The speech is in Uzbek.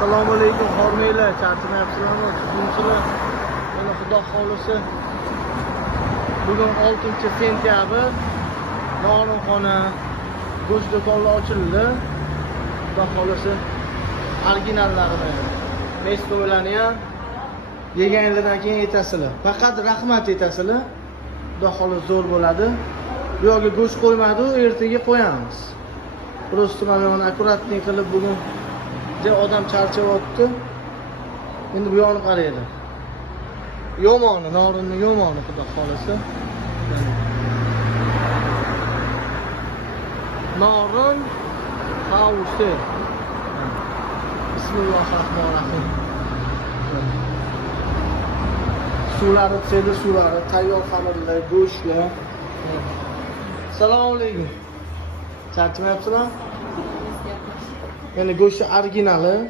Assalomu alaykum, hormanglar, charchamayapsizlarmi? Tushunchilar. Mana xudo xolisi bugun 6-sentyabr, Nonxona go'sht do'konlari ochildi. Xudo xolisi originallarini, meskolarni ham yeganlardan keyin yetasizlar. Faqat rahmat yetasizlar. Xudo xolisi zo'r bo'ladi. Bu yerga go'sht qo'ymadi, ertaga qo'yamiz. Просто mana akkuratlik qilib bugun odam charchyapti. Endi bu yoqni qaraydi. Yomoni, Norinni yomoni xudo xolisi. Norin Hausi. Bismillahirrohmanirrohim. Suvlari tsedi, suvlari tayyor xamirlar, go'shtlar. Assalomu alaykum. Charchamayapsizlar? Yani go'sht originali.